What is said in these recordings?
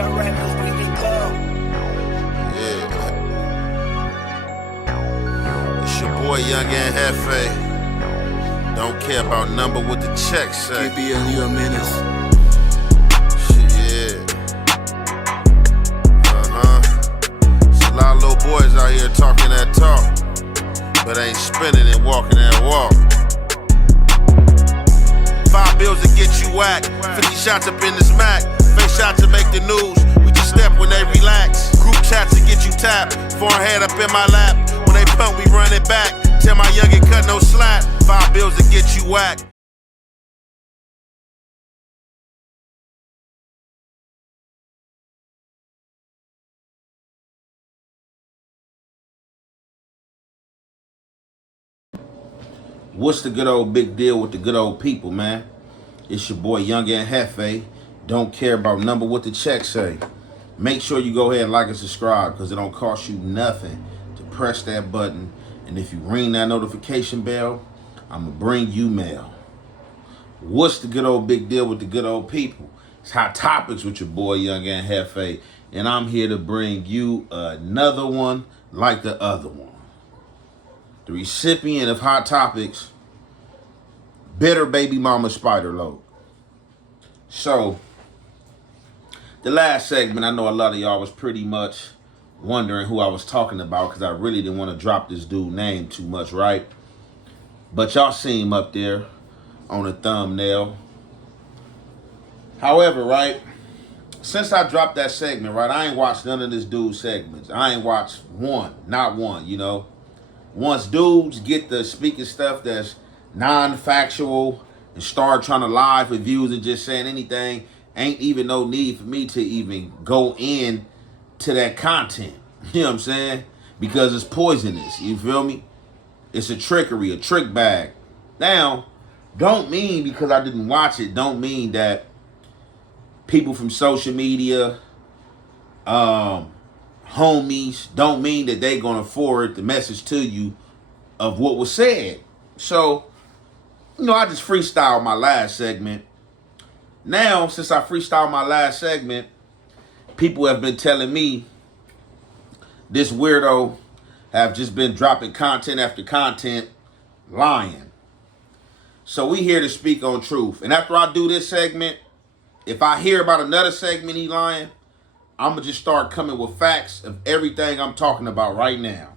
It's your boy Young and Hefe. Don't care about number what the check say. KBL, you a menace. Shit, yeah. It's a lot of little boys out here talking that talk, but ain't spinning and walking that walk. 5 bills to get you whacked, 50 shots up in this Mac, face shots to make the news, we just step when they relax, group chats to get you tapped, forehead up in my lap, when they pump we run it back, tell my youngin' cut no slack, 5 bills to get you whacked. What's the good old big deal with the good old people, man? It's your boy Young and Hefe. Don't care about number what the check say. Make sure you go ahead and like and subscribe because it don't cost you nothing to press that button. And if you ring that notification bell, I'm going to bring you mail. What's the good old big deal with the good old people? It's Hot Topics with your boy Young and Hefe. And I'm here to bring you another one like the other one. The recipient of Hot Topics, bitter baby mama Spider Loc. So, the last segment, I know a lot of y'all was pretty much wondering who I was talking about because I really didn't want to drop this dude's name too much, right? But y'all see him up there on the thumbnail. However, right, since I dropped that segment, right, I ain't watched none of this dude's segments. I ain't watched one, not one, you know. Once dudes get the speaking stuff that's non-factual and start trying to lie for views and just saying anything, ain't even no need for me to even go in to that content. You know what I'm saying? Because it's poisonous. You feel me? It's a trickery, a trick bag. Now, don't mean because I didn't watch it, don't mean that people from social media, homies, don't mean that they gonna forward the message to you of what was said. So, you know, I just freestyled my last segment. Now, since I freestyled my last segment, people have been telling me this weirdo have just been dropping content after content, lying. So we here to speak on truth. And after I do this segment, if I hear about another segment he lying, I'm going to just start coming with facts of everything I'm talking about right now.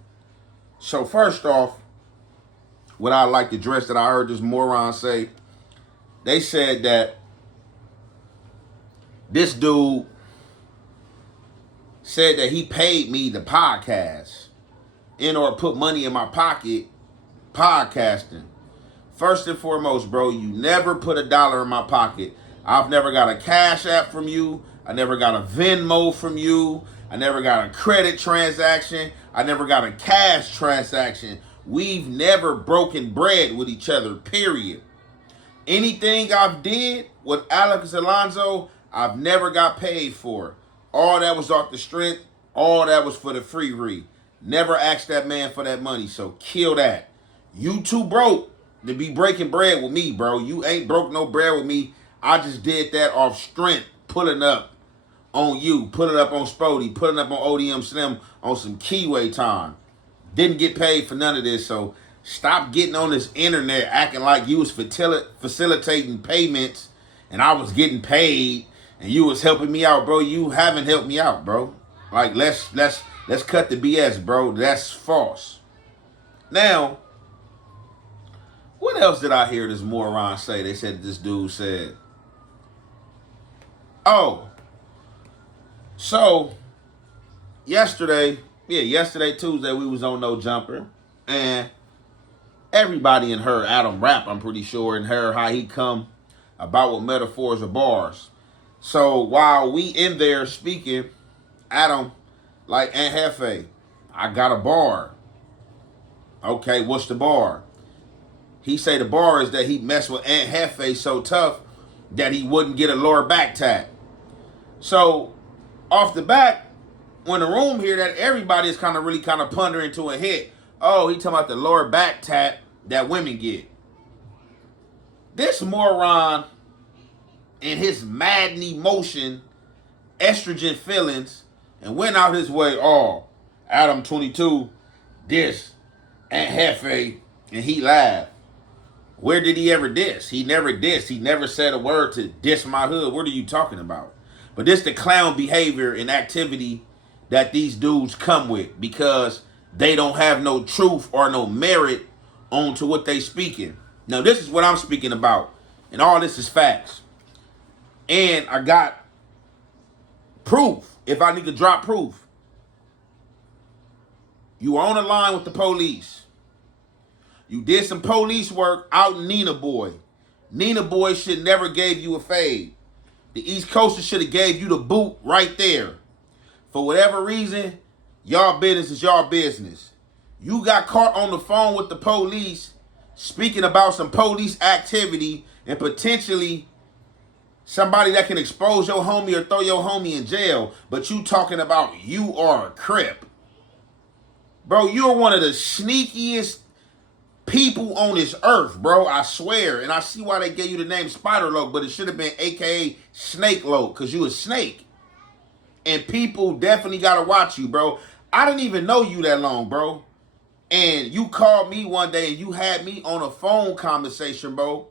So first off, what I like to address that I heard this moron say, they said that this dude said that he paid me the podcast in order to put money in my pocket podcasting. First and foremost, bro, you never put $1 in my pocket. I've never got a Cash App from you. I never got a Venmo from you. I never got a credit transaction. I never got a cash transaction. We've never broken bread with each other, period. Anything I've did with Alex Alonso, I've never got paid for. All that was off the strength. All that was for the free read. Never asked that man for that money, so kill that. You too broke to be breaking bread with me, bro. You ain't broke no bread with me. I just did that off strength, pulling up on you, putting up on Spody, putting up on ODM Slim on some keyway time. Didn't get paid for none of this, so stop getting on this internet acting like you was facilitating payments and I was getting paid and you was helping me out, bro. You haven't helped me out, bro. Like, let's cut the BS, bro. That's false. Now, what else did I hear this moron say? They said this dude said, oh, so yesterday, Tuesday, we was on No Jumper, and everybody in her Adam rap, I'm pretty sure, and her how he come about with metaphors or bars. So while we in there speaking, Adam, like, Aunt Hefe, I got a bar. Okay, what's the bar? He say the bar is that he messed with Aunt Hefe so tough that he wouldn't get a lower back tap. So off the back, when the room here, that everybody is kind of pondering to a hit. Oh, he talking about the lower back tap that women get. This moron in his mad emotion estrogen feelings and went out his way, oh, Adam 22, this, and Hefe, and he laughed. Where did he ever diss? He never dissed. He never said a word to diss my hood. What are you talking about? But this the clown behavior and activity that these dudes come with because they don't have no truth or no merit onto what they speaking. Now, this is what I'm speaking about. And all this is facts. And I got proof if I need to drop proof. You were on the line with the police. You did some police work out in Nina Boy. Nina Boy should never gave you a fade. The East Coasters should have gave you the boot right there. For whatever reason, y'all business is y'all business. You got caught on the phone with the police speaking about some police activity and potentially somebody that can expose your homie or throw your homie in jail, but you talking about you are a Crip. Bro, you're one of the sneakiest people on this earth, bro. I swear. And I see why they gave you the name Spider Loc, but it should have been a.k.a. Snake Loc, because you a snake. And people definitely got to watch you, bro. I didn't even know you that long, bro. And you called me one day and you had me on a phone conversation, bro,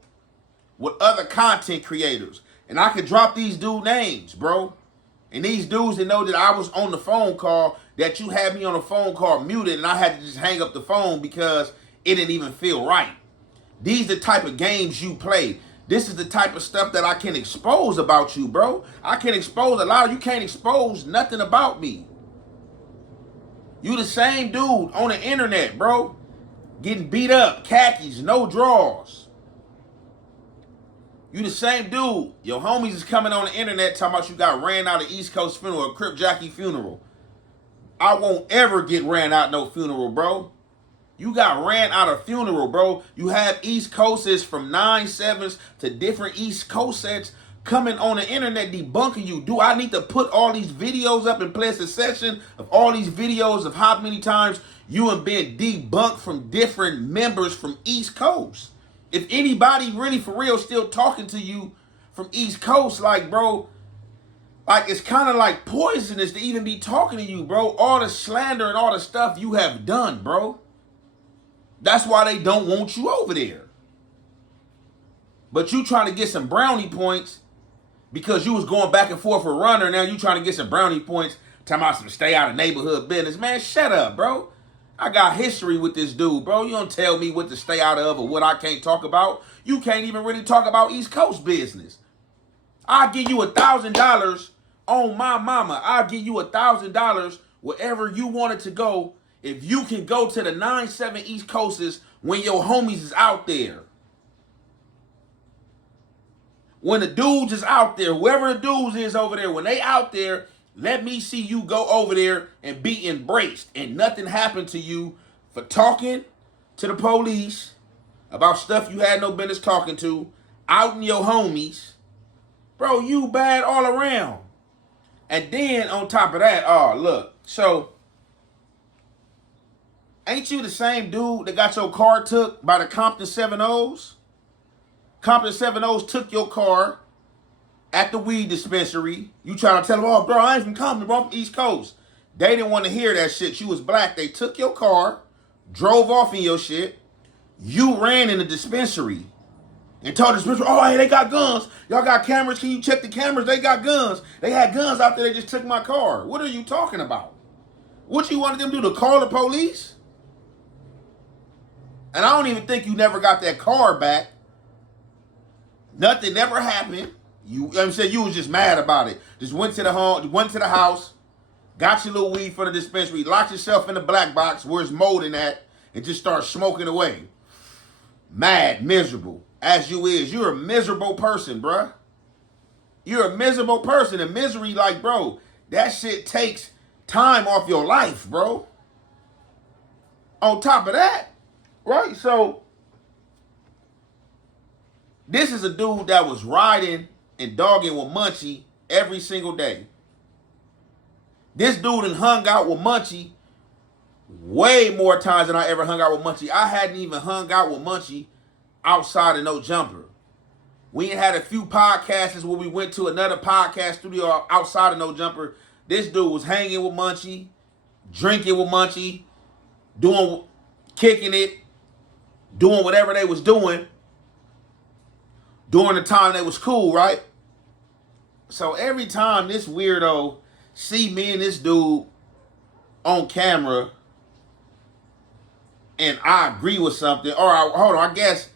with other content creators. And I could drop these dude names, bro. And these dudes that know that I was on the phone call, that you had me on a phone call muted, and I had to just hang up the phone because it didn't even feel right. These are the type of games you play. This is the type of stuff that I can expose about you, bro. I can expose a lot. You can't expose nothing about me. You the same dude on the internet, bro. Getting beat up, khakis, no drawers. You the same dude. Your homies is coming on the internet talking about you got ran out of East Coast funeral, a Crip Jockey funeral. I won't ever get ran out no funeral, bro. You got ran out of funeral, bro. You have East Coasters from 9/7s to different East Coast sets coming on the internet debunking you. Do I need to put all these videos up and play a succession of all these videos of how many times you have been debunked from different members from East Coast? If anybody really for real still talking to you from East Coast, like, bro, like, it's kind of like poisonous to even be talking to you, bro. All the slander and all the stuff you have done, bro. That's why they don't want you over there. But you trying to get some brownie points because you was going back and forth with Runner. Now you trying to get some brownie points talking about some stay out of neighborhood business. Man, shut up, bro. I got history with this dude, bro. You don't tell me what to stay out of or what I can't talk about. You can't even really talk about East Coast business. I'll give you $1,000 on my mama. I'll give you $1,000 wherever you wanted to go if you can go to the 9/7 East Coasters when your homies is out there. When the dudes is out there, whoever the dudes is over there, when they out there, let me see you go over there and be embraced and nothing happened to you for talking to the police about stuff you had no business talking to, outing your homies. Bro, you bad all around. And then on top of that, oh, look, so ain't you the same dude that got your car took by the Compton 70’s? Compton 70’s took your car at the weed dispensary. You trying to tell them, oh, bro, I ain't from Compton, bro, I'm from East Coast. They didn't want to hear that shit. You was black. They took your car, drove off in your shit. You ran in the dispensary and told the dispensary, oh, hey, they got guns. Y'all got cameras. Can you check the cameras? They got guns. They had guns out there. They just took my car. What are you talking about? What you wanted them to do, to call the police? And I don't even think you never got that car back. Nothing never happened. I'm saying, you was just mad about it. Just went to the home, went to the house, got your little weed from the dispensary, locked yourself in the black box where it's molding at, and just start smoking away. Mad, miserable, as you is. You're a miserable person, bruh. You're a miserable person. And misery, like, bro, that shit takes time off your life, bro. On top of that, right? So, this is a dude that was riding and dogging with Munchie every single day. This dude done hung out with Munchie way more times than I ever hung out with Munchie. I hadn't even hung out with Munchie outside of No Jumper. We had a few podcasts where we went to another podcast studio outside of No Jumper. This dude was hanging with Munchie, drinking with Munchie, kicking it, doing whatever they was doing during the time they was cool, right? So every time this weirdo see me and this dude on camera and I agree with something, or I guess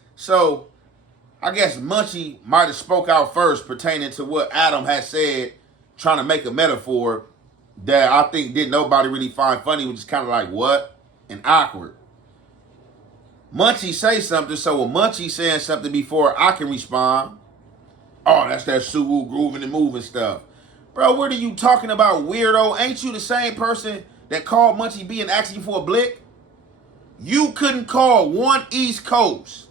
Munchie might have spoke out first pertaining to what Adam had said, trying to make a metaphor that I think didn't nobody really find funny, which is kind of like, what? And awkward. Munchie say something, so when Munchie saying something before I can respond, oh, that's that Suwu grooving and moving stuff. Bro, what are you talking about, weirdo? Ain't you the same person that called Munchie B and asked you for a blick? You couldn't call one East Coast.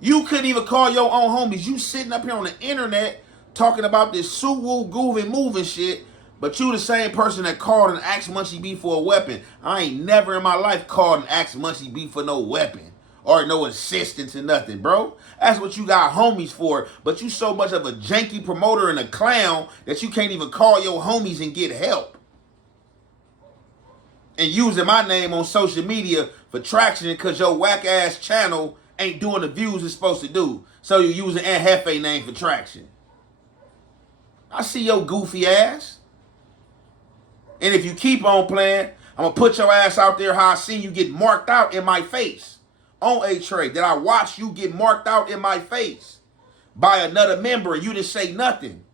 You couldn't even call your own homies. You sitting up here on the internet talking about this Suwu grooving moving shit, but you the same person that called and asked Munchie B for a weapon. I ain't never in my life called and asked Munchie B for no weapon or no assistance or nothing, bro. That's what you got homies for, but you so much of a janky promoter and a clown that you can't even call your homies and get help. And using my name on social media for traction because your whack-ass channel ain't doing the views it's supposed to do. So you're using Aunt Hefe name for traction. I see your goofy ass. And if you keep on playing, I'm going to put your ass out there how I seen you get marked out in my face. On A-Trade, that I watched you get marked out in my face by another member and you didn't say nothing.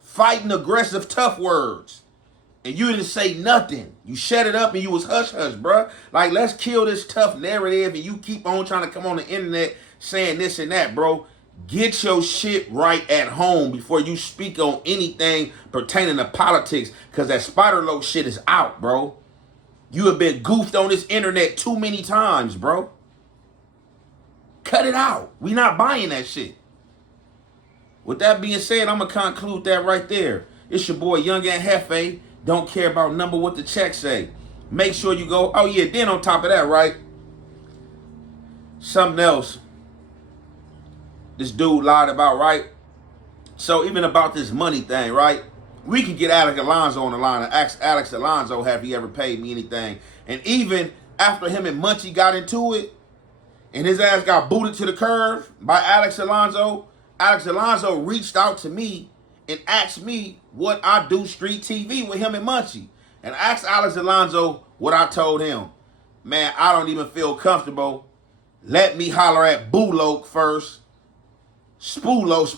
Fighting aggressive, tough words. And you didn't say nothing. You shut it up and you was hush-hush, bruh. Like, let's kill this tough narrative and you keep on trying to come on the internet saying this and that, bro. Get your shit right at home before you speak on anything pertaining to politics, because that Spider Loc shit is out, bro. You have been goofed on this internet too many times, bro. Cut it out. We not buying that shit. With that being said, I'm going to conclude that right there. It's your boy, Young and Hefe. Don't care about number what the check say. Make sure you go. Oh, yeah, then on top of that, right? Something else this dude lied about, right? So even about this money thing, right? We can get Alex Alonso on the line and ask Alex Alonso, have he ever paid me anything? And even after him and Munchie got into it, and his ass got booted to the curve by Alex Alonso reached out to me and asked me what I do street TV with him and Munchie. And asked Alex Alonso what I told him. Man, I don't even feel comfortable. Let me holler at Boo Loc first. Spider Loc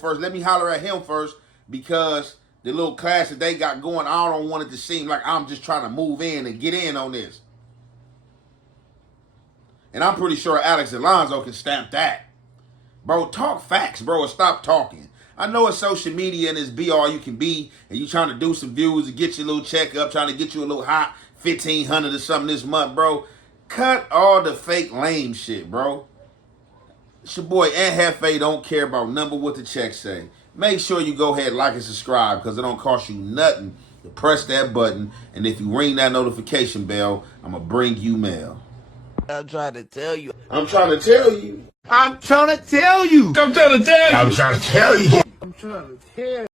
first. Let me holler at him first, because the little class that they got going, I don't want it to seem like I'm just trying to move in and get in on this. And I'm pretty sure Alex Alonso can stamp that. Bro, talk facts, bro, and stop talking. I know it's social media and it's be all you can be, and you trying to do some views and get your little check up, trying to get you a little hot 1,500 or something this month, bro. Cut all the fake lame shit, bro. It's your boy, Aunt Hefe, don't care about number what the check say. Make sure you go ahead, like and subscribe, because it don't cost you nothing to press that button. And if you ring that notification bell, I'm going to bring you mail. I'm trying to tell you. I'm trying to tell you. I'm trying to tell you. I'm trying to tell you. I'm trying to tell you. I'm trying to tell you.